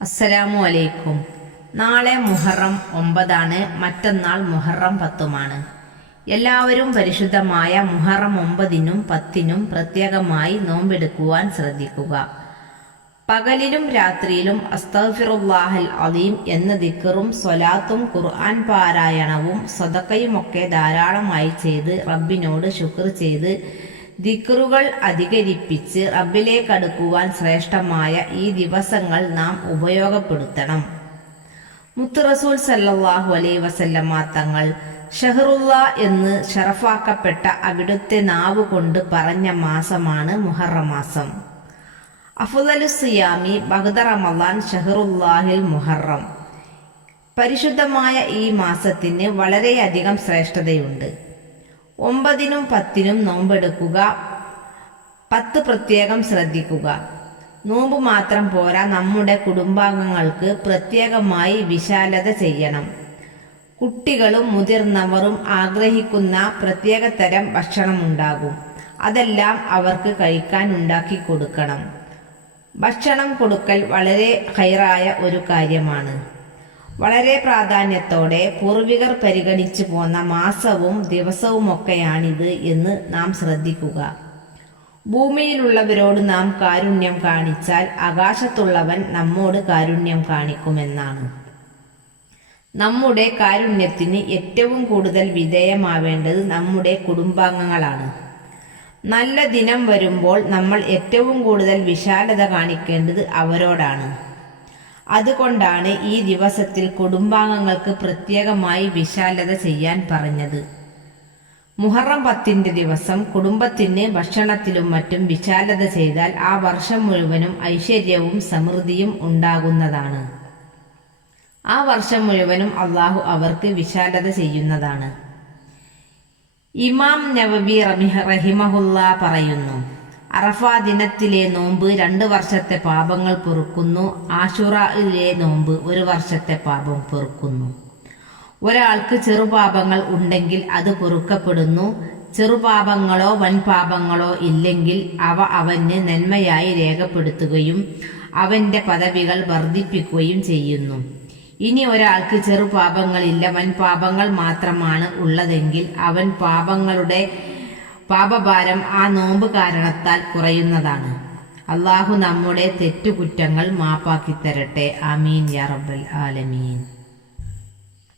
അസ്സലാമു അലൈക്കും. നാളെ മുഹറം 9 മറ്റന്നാൾ മുഹറം 10 എല്ലാവരും പരിശുദ്ധമായ മുഹറം 9-നും 10-നും പ്രത്യേകമായി നോമ്പെടുക്കുവാൻ ശ്രദ്ധിക്കുക. പകലിലും രാത്രിയിലും അസ്തഗ്ഫിറുല്ലാഹൽ അലീം എന്ന ദിക്റും സ്വലാത്തും ഖുർആൻ പാരായണവും സദഖയുമൊക്കെ ധാരാളമായി ചെയ്ത് റബ്ബിനോട് ശുക്ർ ചെയ്ത് ദിക്റുകൾ അധികരിപ്പിച്ച് റബ്ബിലേക്ക് അടുക്കുവാൻ ശ്രേഷ്ഠമായ ഈ ദിവസങ്ങൾ നാം ഉപയോഗപ്പെടുത്തണം. മുത്ത് റസൂൽ സല്ലല്ലാഹു അലൈഹി വസല്ലമ തങ്ങൾ ഷഹറുല്ല എന്ന് ഷറഫാക്കപ്പെട്ട അവിടുത്തെ നാവ് കൊണ്ട് പറഞ്ഞ മാസമാണ് മുഹറം മാസം. അഫ്ളലു സിയാമി ബഅദ റമളാൻ ഷഹറുല്ലാഹിൽ മുഹറം. പരിശുദ്ധമായ ഈ മാസത്തിന് വളരെയധികം ശ്രേഷ്ഠതയുണ്ട്. 9-നും 10-നും നോമ്പെടുക്കുക. 10 പ്രത്യേകം ശ്രദ്ധിക്കുക. നോമ്പ് മാത്രം പോരാ, നമ്മുടെ കുടുംബാംഗങ്ങൾക്ക് പ്രത്യേകമായി വിശാലത ചെയ്യണം. കുട്ടികളും മുതിർന്നവരും ആഗ്രഹിക്കുന്ന പ്രത്യേക തരം ഭക്ഷണമുണ്ടാകും. അതെല്ലാം അവർക്ക് കഴിക്കാൻ ഉണ്ടാക്കി കൊടുക്കണം. ഭക്ഷണം കൊടുക്കൽ വളരെ ഖൈറായ ഒരു കാര്യമാണ്. വളരെ പ്രാധാന്യത്തോടെ പൂർവികർ പരിഗണിച്ചു പോന്ന മാസവും ദിവസവുമൊക്കെയാണിത് എന്ന് നാം ശ്രദ്ധിക്കുക. ഭൂമിയിലുള്ളവരോട് നാം കാരുണ്യം കാണിച്ചാൽ ആകാശത്തുള്ളവൻ നമ്മോട് കാരുണ്യം കാണിക്കുമെന്നാണ്. നമ്മുടെ കാരുണ്യത്തിന് ഏറ്റവും കൂടുതൽ വിധേയമാവേണ്ടത് നമ്മുടെ കുടുംബാംഗങ്ങളാണ്. നല്ല ദിനം വരുമ്പോൾ നമ്മൾ ഏറ്റവും കൂടുതൽ വിശാലത കാണിക്കേണ്ടത് അവരോടാണ്. അതുകൊണ്ടാണ് ഈ ദിവസത്തിൽ കുടുംബാംഗങ്ങൾക്ക് പ്രത്യേകമായി വിശാലത ചെയ്യാൻ പറഞ്ഞത്. മുഹറം 10-ന്റെ ദിവസം കുടുംബത്തിന് ഭക്ഷണത്തിലും മറ്റും വിശാലത ചെയ്താൽ ആ വർഷം മുഴുവനും ഐശ്വര്യവും സമൃദ്ധിയും ഉണ്ടാകുന്നതാണ്. ആ വർഷം മുഴുവനും അള്ളാഹു അവർക്ക് വിശാലത ചെയ്യുന്നതാണ്. ഇമാം നവവി റഹിമഹുല്ല പറയുന്നു, അറഫ ദിനത്തിലെ നോമ്പ് 2 വർഷത്തെ പാപങ്ങൾ പൊറുക്കുന്നു. ആശുറയിലെ നോമ്പ് 1 വർഷത്തെ പാപം പൊറുക്കുന്നു. ഒരാൾക്ക് ചെറുപാപങ്ങൾ ഉണ്ടെങ്കിൽ അത് പൊറുക്കപ്പെടുന്നു. ചെറുപാപങ്ങളോ വൻപാപങ്ങളോ ഇല്ലെങ്കിൽ അവ അവന് നന്മയായി രേഖപ്പെടുത്തുകയും അവന്റെ പദവികൾ വർദ്ധിപ്പിക്കുകയും ചെയ്യുന്നു. ഇനി ഒരാൾക്ക് ചെറുപാപങ്ങളില്ല, വൻപാപങ്ങൾ മാത്രമാണ് ഉള്ളതെങ്കിൽ അവൻ പാപങ്ങളുടെ പാപഭാരം ആ നോമ്പ് കാരണത്താൽ കുറയുന്നതാണ്. അള്ളാഹു നമ്മുടെ തെറ്റുകുറ്റങ്ങൾ മാപ്പാക്കി തരട്ടെ. ആമീൻ യാ റബ്ബൽ ആലമീൻ.